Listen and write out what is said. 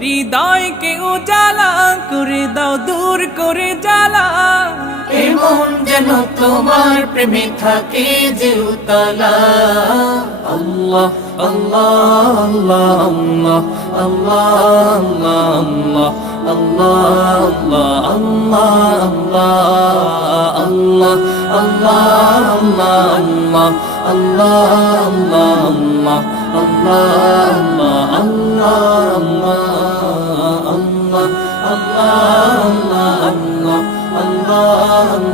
হৃদয়কে উজালা করে দাও, দূর করে জ্বালা। এমন যেন তোমার প্রেমে থাকে যে উতলা। আল্লাহ আল্লাহ আল্লাহ আল্লাহ আল্লাহ আল্লাহ আল্লাহ আল্লাহ আল্লাহ আল্লাহ আল্লাহ আল্লাহ আল্লাহ আল্লাহ আল্লাহ আল্লাহ আল্লাহ আল্লাহ